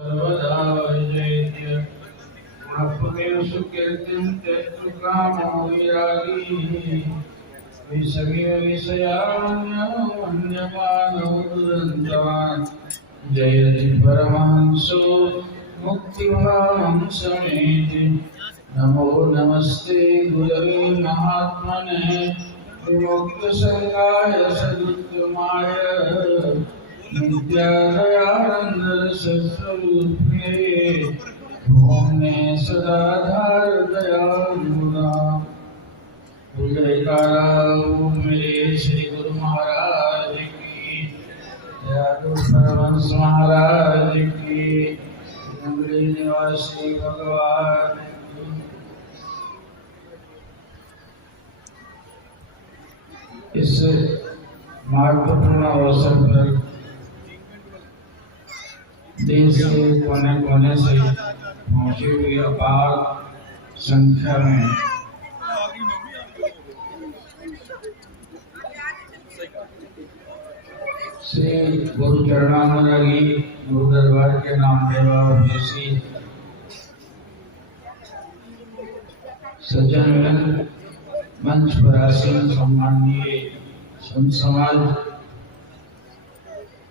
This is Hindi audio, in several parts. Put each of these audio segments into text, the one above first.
सर्वदा जयते गुणप्रदेशु कीर्तिं त्यक्तकामो विरागी विषगे विषयान्यमानो दुरन्तवान् जयति परमहंसो मुक्तिभां समेति। नमो नमस्ते गुरवे महात्मने विमुक्तसंगाय सदुत्तमाय नित्यादयानंद सत्स्वरूपिणे भूमने सदाधार दयालुना। जयकारा मेरे श्री गुरु महाराज की, गुरु परमहंस महाराज की, नगरी निवासी भगवान की। इस महत्वपूर्ण अवसर पर देश के कोने कोने से पहुंची हुई अपार संख्या में श्री गुरु चरणानुरागी गुरु दरबार के नामदेवा अभिषेकी सज्जन मंच पर आसीन सम्माननीय संत समाज,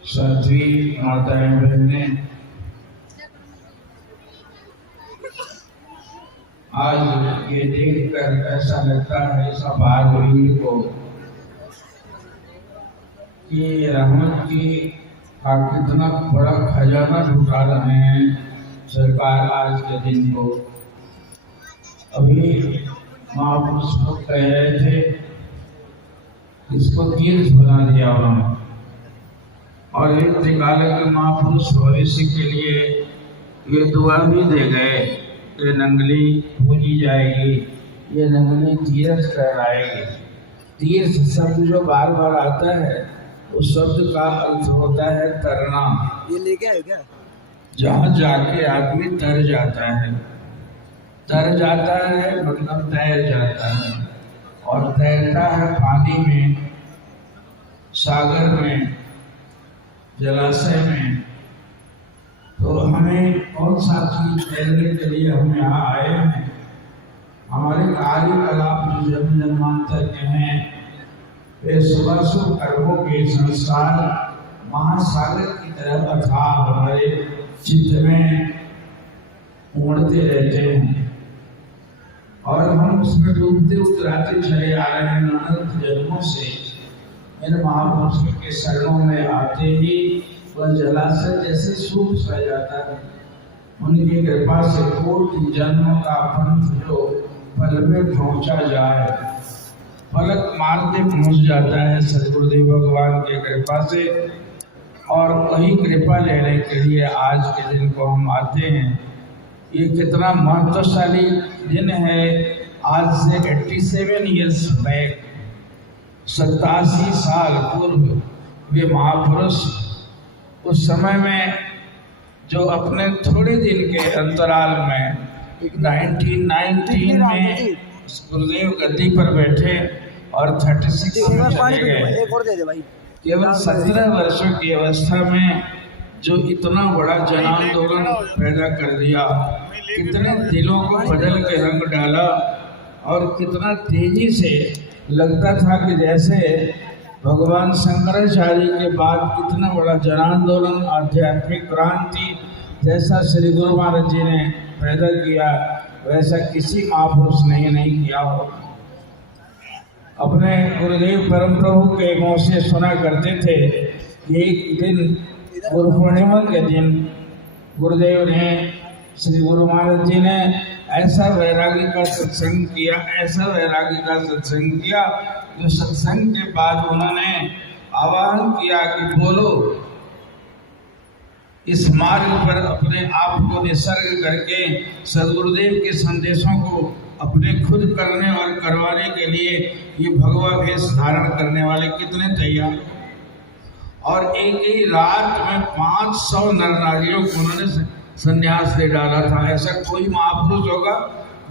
साध्वी माताएं बहनें, आज ये देखकर ऐसा लगता है इस अपार भीड़ को कि रहमत की का कितना बड़ा खजाना लुटा रहे हैं सरकार आज के दिन को। अभी महापुरुष को कह रहे थे इसको तीर्थ बना दिया उन्होंने, और एक निकाले के महापुरुष भविष्य के लिए ये दुआ भी दे गए कि नंगली पूजी जाएगी, ये नंगली तीर्थ कहलाएगी। तीर्थ शब्द जो बार बार आता है उस शब्द का अर्थ होता है तरना। ये लेके आए क्या? जहाँ जाके आदमी तर जाता है, तर जाता है मतलब तैर जाता है, और तैरता है पानी में, सागर में, जलाशय में। तो हमें कौन सा चीज तैरने के लिए हम यहाँ आए हैं? हमारे कार्यकलाप जो जन्म जन्मांतर के हैं वे सुबह कर्मों के संस्कार महासागर की तरह अथाह हमारे चित्त में उमड़ते रहते हैं, और हम उसमें डूबते उतराते चले आ रहे हैं अनंत जन्मों से। इन महापुरुषों के शरणों में आते ही वह जलाशय जैसे सूख सा जाता है। उनकी कृपा से कोटि जन्मों का पंथ जो पल में पहुंचा जाए, पलक मारते पहुंच जाता है सदगुरुदेव भगवान की कृपा से। और वही कृपा लेने के लिए आज के दिन को हम आते हैं। ये कितना महत्वशाली दिन है। आज से 87 ईयर्स बैक, 87 साल पूर्व वे महापुरुष उस समय में जो अपने थोड़े दिन के अंतराल में 1919 में गुरुदेव गद्दी पर बैठे और 36 में चले गए। केवल 17 वर्षों की अवस्था में जो इतना बड़ा जन आंदोलन पैदा कर दिया, कितने दिलों को बदल के रंग डाला, और कितना तेजी से लगता था कि जैसे भगवान शंकराचार्य के बाद कितना बड़ा जन आंदोलन, आध्यात्मिक क्रांति जैसा श्री गुरु महाराज जी ने पैदा किया, वैसा किसी महापुरुष ने नहीं किया हो। अपने गुरुदेव परम प्रभु के मुँह से सुना करते थे कि एक दिन गुरु पूर्णिमा के दिन गुरुदेव ने, श्री गुरु महाराज जी ने ऐसा वैरागी का सत्संग किया, ऐसा वैरागी का सत्संग किया, जो सत्संग के बाद उन्होंने आह्वान किया कि बोलो, इस मार्ग पर अपने आप को निसर्ग करके सदगुरुदेव के संदेशों को अपने खुद करने और करवाने के लिए ये भगवा भेष धारण करने वाले कितने तैयार। और एक ही रात में 500 नर नारियों को उन्होंने संन्यास दे डाला था। ऐसा कोई महापुरुष होगा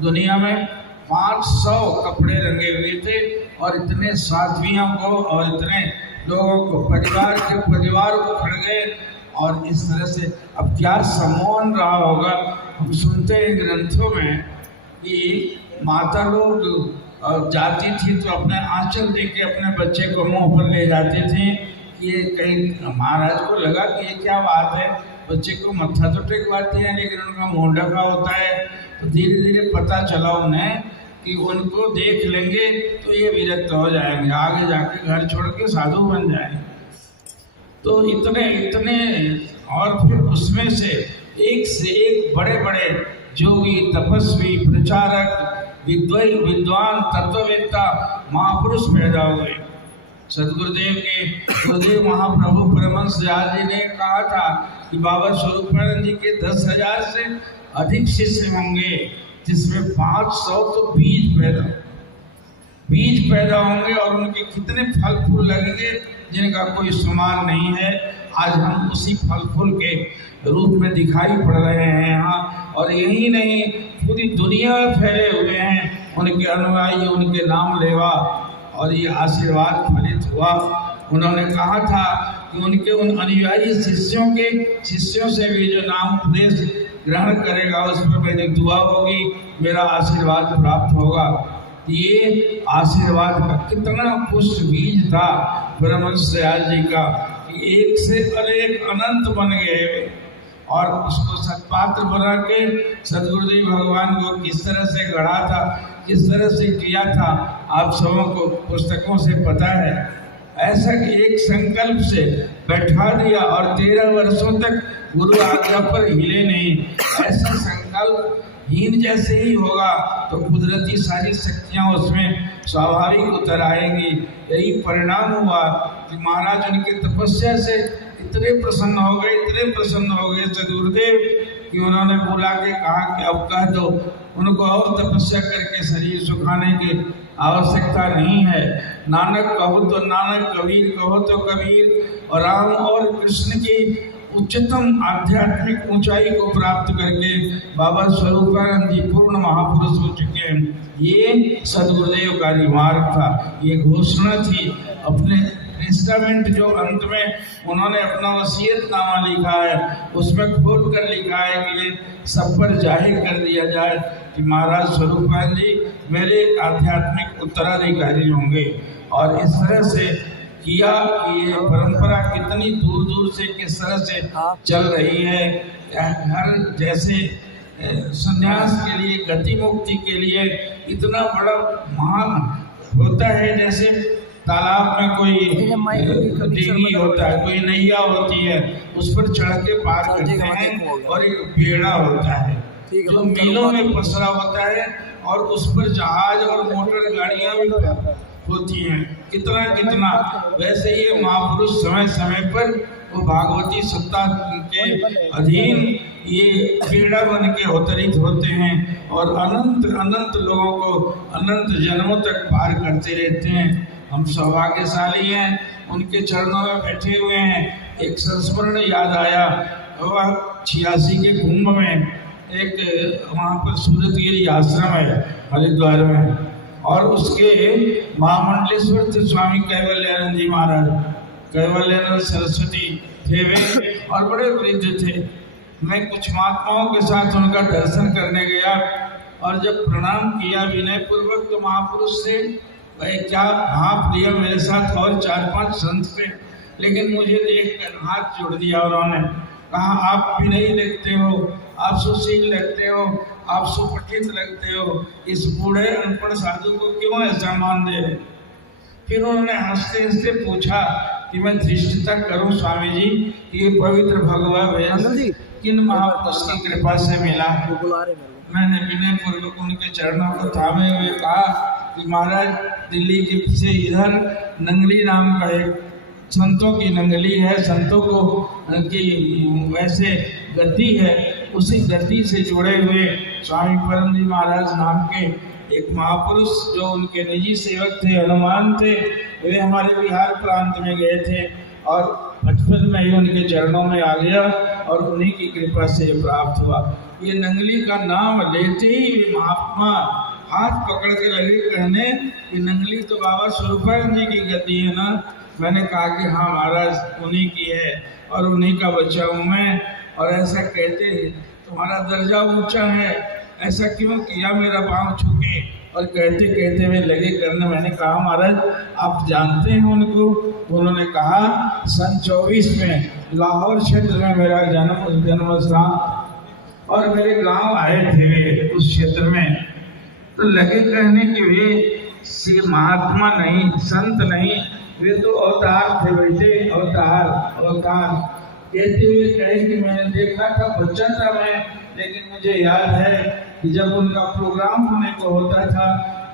दुनिया में? 500 कपड़े रंगे हुए थे, और इतने साध्वियों को और इतने लोगों को, परिवार को खड़ गए और इस तरह से अब क्या सम्मान रहा होगा। हम सुनते हैं ग्रंथों में कि माता लोग जाती थी तो अपने आंचल दे के अपने बच्चे को मुंह पर ले जाती थी कि ये कहीं महाराज को लगा कि ये क्या बात है, बच्चे को मत्था तो टेकवाती है लेकिन उनका मुंह ढका होता है। तो धीरे धीरे पता चला उन्हें कि उनको देख लेंगे तो ये विरक्त हो जाएंगे, आगे जाके घर छोड़ के साधु बन जाएंगे। तो इतने और फिर उसमें से एक बड़े बड़े जोगी, तपस्वी, प्रचारक, विद्वान, तत्ववेत्ता, महापुरुष पैदा हुए। सदगुरुदेव के गुरुदेव महाप्रभु परमहंस दयाल जी ने कहा था कि बाबा स्वरूपानंद जी के 10,000 से अधिक शिष्य होंगे, जिसमें 500 तो बीज पैदा होंगे और उनके कितने फल फूल लगेंगे जिनका कोई शुमार नहीं है। आज हम उसी फल फूल के रूप में दिखाई पड़ रहे हैं यहाँ, और यही नहीं पूरी दुनिया में फैले हुए हैं उनके अनुयायी, उनके नाम लेवा, और ये आशीर्वाद फलित हुआ। उन्होंने कहा था कि उनके उन अनुयायी शिष्यों से भी जो नाम उपदेश ग्रहण करेगा उस पर मेरी दुआ होगी, मेरा आशीर्वाद प्राप्त होगा। ये आशीर्वाद का कितना पुष्ट बीज था परमहंस दयाल जी का कि एक से अनेक अनंत बन गए, और उसको सत्पात्र बना के सदगुरुदेव भगवान को किस तरह से गढ़ा था, किस तरह से किया था, आप सबों को पुस्तकों से पता है। ऐसा कि एक संकल्प से बैठा दिया और 13 वर्षों तक गुरु आज्ञा पर हिले नहीं। ऐसा संकल्प हीन जैसे ही होगा तो कुदरती सारी शक्तियाँ उसमें स्वाभाविक उतर आएंगी। यही परिणाम हुआ कि महाराज उनके तपस्या से इतने प्रसन्न हो गए सदगुरुदेव कि उन्होंने बुला के कहा कि अब कह दो, उनको और तपस्या करके शरीर सुखाने की आवश्यकता नहीं है। नानक कहो तो नानक, कबीर कहो तो कबीर, और राम और कृष्ण की उच्चतम आध्यात्मिक ऊंचाई को प्राप्त करके बाबा स्वरूपानंद जी पूर्ण महापुरुष हो चुके हैं। ये सदगुरुदेव का रिमार्क था, ये घोषणा थी। अपने टेस्टामेंट जो अंत में उन्होंने अपना वसीयतनामा लिखा है उसमें खोल कर लिखा है कि ये सब पर जाहिर कर दिया जाए कि महाराज स्वरूपानंद जी मेरे आध्यात्मिक उत्तराधिकारी होंगे। और इस तरह से किया कि ये परंपरा कितनी दूर दूर से किस तरह से चल रही है। हर जैसे संन्यास के लिए, गति मुक्ति के लिए इतना बड़ा महान होता है, जैसे तालाब में कोई डिंगी होता है, कोई नैया होती है, उस पर चढ़ के पार करते हैं, और एक बेड़ा होता है जो मीलों में पसरा होता है, और उस पर जहाज और मोटर गाड़ियां भी होती हैं। कितना वैसे ये महापुरुष समय समय पर वो भागवती सत्ता के अधीन ये बेड़ा बन के अवतरित होते हैं और अनंत लोगों को अनंत जन्मों तक पार करते रहते हैं। हम सौभाग्यशाली हैं, उनके चरणों में बैठे हुए हैं। एक संस्मरण याद आया, वह 86 के कुंभ में एक वहाँ पर सूरतगिरी आश्रम है हरिद्वार में, और उसके महामंडलेश्वर थे स्वामी कैवल्यानंद जी महाराज, कैवल्यानंद सरस्वती थे वे, और बड़े वृद्ध थे। मैं कुछ महात्माओं के साथ उनका दर्शन करने गया, और जब प्रणाम किया विनय पूर्वक तो महापुरुष से भाई क्या हाँ प्रिय, मेरे साथ और 4-5 संत थे, लेकिन मुझे देखकर हाथ जोड़ दिया उन्होंने, कहा आप भी नहीं लगते हो, आप सुशील लगते हो, आप सुपठित लगते हो, इस बूढ़े अनपढ़ साधु को क्यों ऐसा मान दे रहे। फिर उन्होंने हंसते हंसते पूछा कि मैं धृष्टता करूं स्वामी जी, ये पवित्र भगवा वेश किन महापुरुष की कृपा से मिला। मैंने विनय पूर्वक उनके चरणों को थामे हुए कहा कि महाराज दिल्ली के पीछे इधर नंगली नाम का एक संतों की नंगली है, संतों को की वैसे गद्दी है, उसी गद्दी से जुड़े हुए स्वामी परम जी महाराज नाम के एक महापुरुष जो उनके निजी सेवक थे, हनुमान थे, वे हमारे बिहार प्रांत में गए थे और बचपन में ही उनके चरणों में आ गया और उन्हीं की कृपा से प्राप्त हुआ। ये नंगली का नाम लेते ही महात्मा हाथ पकड़ के लगे कहने कि नंगली तो बाबा स्वरूपानंद जी की गद्दी है ना। मैंने कहा कि हाँ महाराज उन्हीं की है। और उन्हीं का बच्चा हूँ मैं। और ऐसा कहते हैं तुम्हारा दर्जा ऊंचा है, ऐसा क्यों किया मेरा पाँव छूके। और कहते कहते वे लगे करने। मैंने कहा महाराज आप जानते हैं उनको? उन्होंने कहा सन 24 में लाहौर क्षेत्र में मेरा जन्म स्थान और मेरे गांव आए थे वे उस क्षेत्र में। तो लगे कहने कि वे महात्मा नहीं, संत नहीं, वे तो अवतार थे बेटे, अवतार अवतार। कहते हुए कहे कि मैंने देखा था, बच्चा था मैं, लेकिन मुझे याद है कि जब उनका प्रोग्राम होने को होता था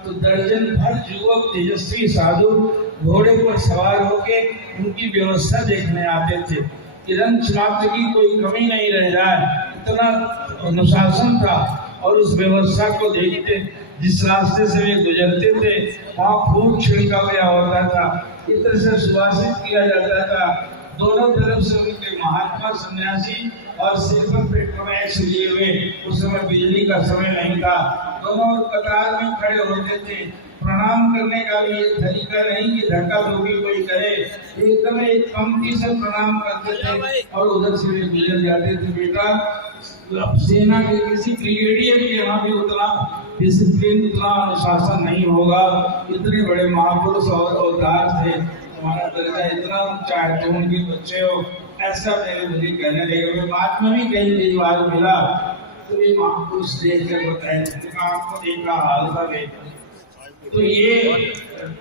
तो दर्जन भर युवक तेजस्वी साधु घोड़े पर सवार होके उनकी व्यवस्था देखने आते थे कि रंच मात्र की कोई कमी नहीं रह जाए। इतना अनुशासन था। और उस व्यवस्था को देखते, जिस रास्ते से वे गुजरते थे वहाँ खूब छिड़का गया होता था, इत्र से सुवासित किया जाता था। दोनों तरफ से उनके महात्मा सन्यासी और सिर पर पेट्रोमैक्स लिए हुए, उस समय बिजली का समय नहीं था, दोनों कतार में खड़े होते थे। प्रणाम करने का भी एक तरीका नहीं कि धक्का धोकी कोई करे, एकदम एक पंक्ति से प्रणाम करते थे और उधर से वे गुजर जाते थे। बेटा सेना के किसी ब्रिगेडियर के यहाँ भी उतना डिसिप्लिन, उतना अनुशासन नहीं होगा। इतने बड़े महापुरुष और अवतार थे, तुम्हारा दर्जा इतना ऊंचा है, तुम उनके बच्चे हो, ऐसा मेरे मुझे कहने लगे। मैं बात में भी कई बार मिला तो ये महापुरुष देख कर बताए आपको देखा हाल था बेटा। तो ये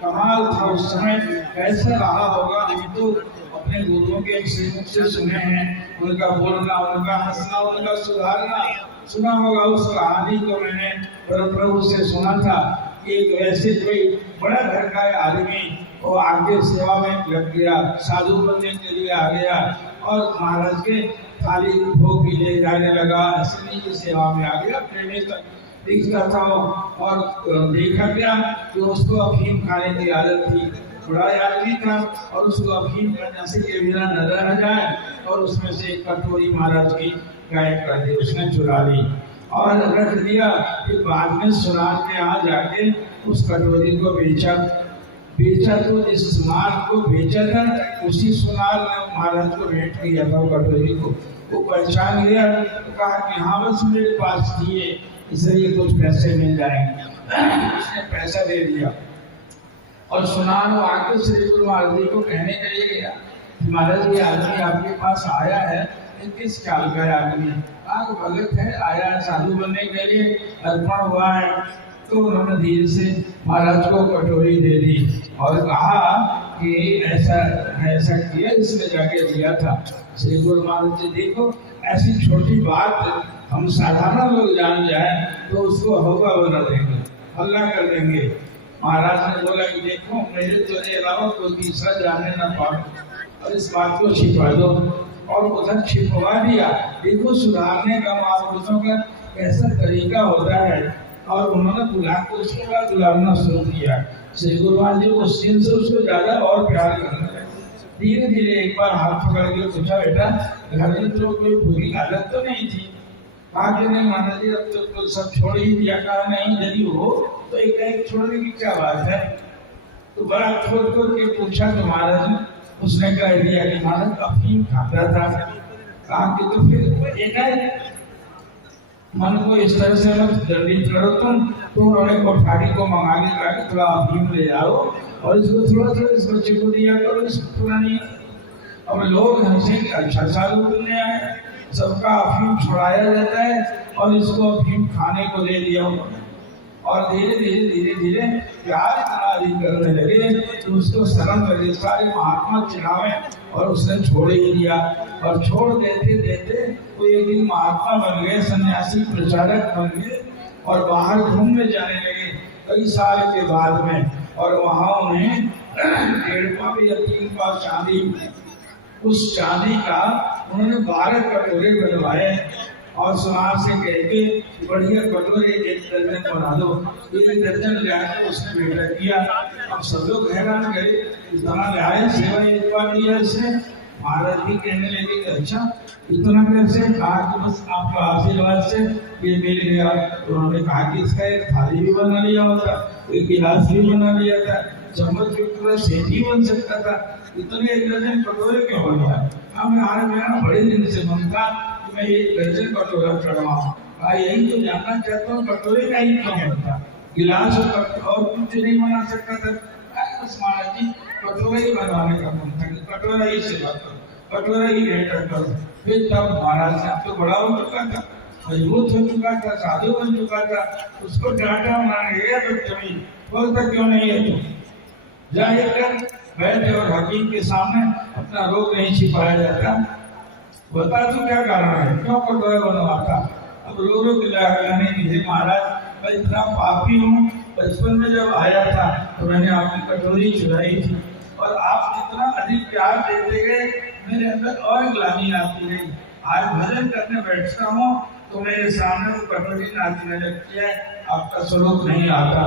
कमाल था उस समय, कैसा रहा होगा। लेकिन तो अपने गुरुओं के मुख से सुने हैं, उनका बोलना, उनका हंसना, उनका सुधारना सुना होगा। उस कहानी को मैंने प्रभु से सुना था कि एक वैसे कोई बड़ा घर का आदमी वो आगे सेवा में लग गया, साधु बनने के लिए आ गया और महाराज के थाली भोग भी ले जाने लगा, इसलिए सेवा में आ गया। प्रेमी दिखता था और देखा गया कि उसको अफीम खाने की आदत थी, बड़ा आदमी था और उसको अफीम का नशे के बिना न रह जाए। और उसमें से एक कटोरी महाराज की गायब कर दी, उसने चुरा ली और रख दिया। फिर बाद में सुनार के यहाँ जाके उस कटोरी को बेचा तो जिस सुनार को बेचा था उसी सुनार ने महाराज को भेंट किया था कटोरी को। वो पहचान गया तो कहा कि हाँ बस मेरे पास दिए, इसलिए कुछ पैसे मिल जाएंगे। उसने पैसा दे दिया और सुनार आके श्री गुरु महाराज जी को कहने के लिए गया कि महाराज ये आदमी आपके पास आया है, किस ख्याल का आदमी? आग भगत है, आया है साधु बनने के लिए, अर्पण हुआ है। तो उन्होंने धीरे से महाराज को कटोरी दे दी और कहा कि ऐसा किया, इसने जाके दिया था। श्री गुरु महाराज जी देखो, ऐसी छोटी बात हम साधारण लोग जान जाए तो उसको हवा बना देंगे, हल्ला कर देंगे। महाराज ने बोला कि देखो मेरे तुझे अलावा कोई तीसरा जानने ना पाए और इस बात को छिपा दो। और उधर छिपवा दिया। देखो सुधारने का महापुरुषों का कैसा तरीका होता है। और उन्होंने बुला के उसके बाद बुलाना शुरू किया। श्री गुरु महाराज जी उस दिन से उसको ज्यादा और प्यार करने लगे। धीरे धीरे एक बार हाथ पकड़ के पूछा, बेटा घर में तो कोई बुरी आदत तो नहीं थी? कहा कि नहीं महाराज जी, अब तो सब छोड़ ही दिया। कहा नहीं, यदि हो तो एक छोड़ने की क्या बात है? तो बड़ा खोल खोल के पूछा तो महाराज ने उसने कह दिया कि महाराज अफीम खाता था। कहा कि तो फिर एक मन को इस तरह से मत दंडित करो तुम। तो उन्होंने कोठारी को मंगा के कहा कि थोड़ा अफीम ले आओ और इसको थोड़ा थोड़ा इस बच्चे को दिया करो, इसको पुरानी। अब लोग हंसे अच्छा साधु बनने आए, सबका अफीम छुड़ाया जाता है और इसको अफीम खाने को दे दिया उन्होंने। और धीरे धीरे प्यार इतना करने लगे तो उसको शरण लगे। सारे महात्मा चिढ़ावे और उसने छोड़ ही दिया। और छोड़ देते देते वो एक दिन महात्मा बन गए, सन्यासी प्रचारक बन गए और बाहर घूमने जाने लगे कई साल के बाद में। और वहाँ उन्हें 1.5 पाव या 3 पाव चांदी, उस चांदी का उन्होंने 12 कटोरे बनवाए और सुनार से कह के बढ़िया कटोरे 1 दर्जन बना दो। 1 दर्जन ले आकर उसने बेटा किया। अब सब लोग हैरान गए, इतना ले आए, सेवा इतना किया इसने। महाराज भी कहने लगे कि अच्छा इतना कैसे? कहा कि बस आपका आशीर्वाद से ये मिल गया। तो उन्होंने कहा कि इसका एक थाली भी बना लिया होता, एक गिलास भी बना लिया था। चम्मच की पूरा सेठी बन सकता था, इतने एक दर्जन कटोरे क्यों बनवाए? आज मेरा बड़े दिन से मन था कि मैं एक दर्जन कटोरा चढ़वाऊं। यही तो जानना चाहता हूँ, कटोरे का ही क्यों बनता? गिलास और कुछ नहीं बना सकता था? बस महाराज जी कटोरा ही बनवाने का मन था, कटोरा ही सेवा करो, कटोरा ही बेहतर करो। फिर तब महाराज साहब तो बड़ा हो चुका था, मजबूत हो चुका था, साधु बन चुका था, उसको डांटा उन्होंने, बच्चे बोलता क्यों नहीं है तुम? जाहिर कर बैठे और हकीम के सामने अपना रोग नहीं छिपाया जाता। बता तू क्या कारण है, क्यों कटोरा बनवाता? अब रो के कहने की महाराज मैं इतना पापी हूँ, बचपन में जब आया था तो मैंने आपकी कटोरी चुराई थी और आप जितना अधिक प्यार देते गए मेरे अंदर और ग्लानि आती गई। आज भजन करने बैठता हूँ तो मेरे सामने वो कटोरी नाचने लगती है, आपका स्वरूप नहीं आता।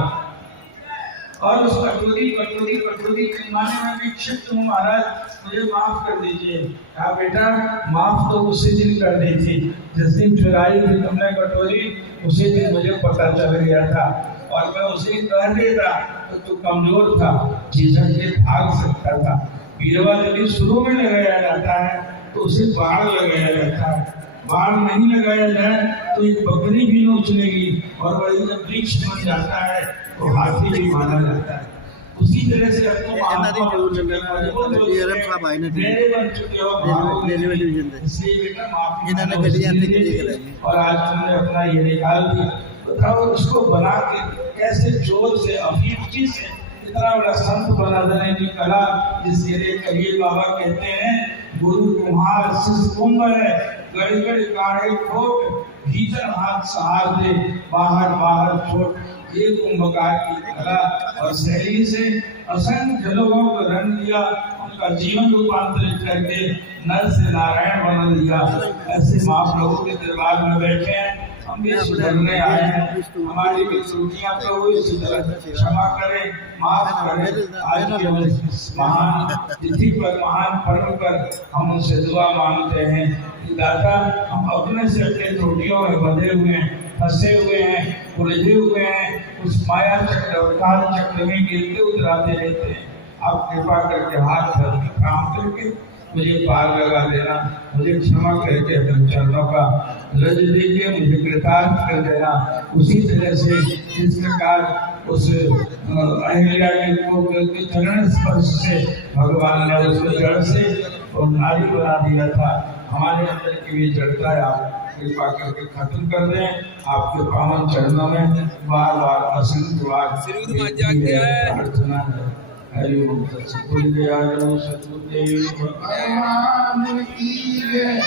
और उस कटोरी कटोरी कटोरी के माने में भी क्षिप्त हूँ महाराज, मुझे माफ कर दीजिए। कहा बेटा माफ तो उसी दिन कर दी थी जिस दिन चुराई थी तुमने कटोरी, उसी दिन मुझे पता चल गया था और मैं उसी दिन कह देता तो तू कमजोर था, झिझक के भाग सकता था। बीरवा यदि शुरू में लगाया जाता है तो उसे बाढ़ लगाया जाता है, बाढ़ नहीं लगाया जाए तो एक बकरी भी नोच लेगी और वही जब वृक्ष बन जाता है तो हाथी भी माना जाता है। उसी तरह से अब तो मेरे बन चुके हो, इसलिए बेटा माफ। और आज तुमने अपना ये निकाल दिया, बताओ उसको बना के कैसे जोर से अफीफी से इतना बड़ा संत बना देने की कला। जिसके कबीर बाबा कहते हैं गुरु कुम्हार शिष्य कुंभ है, गड़ी गड़ी काढ़े खोट, भीतर हाथ सहार दे, बाहर बाहर छोट। ये कुंभकार की कला और शैली से असंख्य लोगों को रंग दिया, उनका जीवन रूपांतरित करके नर से नारायण बना दिया। ऐसे महाप्रभु के दरबार में बैठे हैं, हम भी सुधरने आए हैं, हमारी भी त्रुटियां प्रभु इसी तरह क्षमा करें, माफ करें। आज के महान तिथि पर, महान पर्व पर हम उनसे दुआ मांगते हैं कि दाता हम अपने से अपने त्रुटियों में बंधे हुए हैं, फंसे हुए हैं, उलझे हुए हैं, उस माया चक्र और काल चक्र में गिरते उतराते रहते हैं। आप कृपा करके हाथ धर के काम करके मुझे पार लगा देना, मुझे क्षमा करके अपने चरणों का रज दीजिए, मुझे कृतार्थ कर देना। उसी तरह से जिस प्रकार उस अहिल्या के चरण स्पर्श से भगवान ने उसको जड़ से और नारी बना दिया था, हमारे अंदर की भी जड़ता है आप कृपा करके खत्म कर दें। आपके पावन चरणों में बार बार असंख्य बार प्रार्थना है। हरि ओम। सतगुरु दयाल सतगुरु देव भगवान की जय।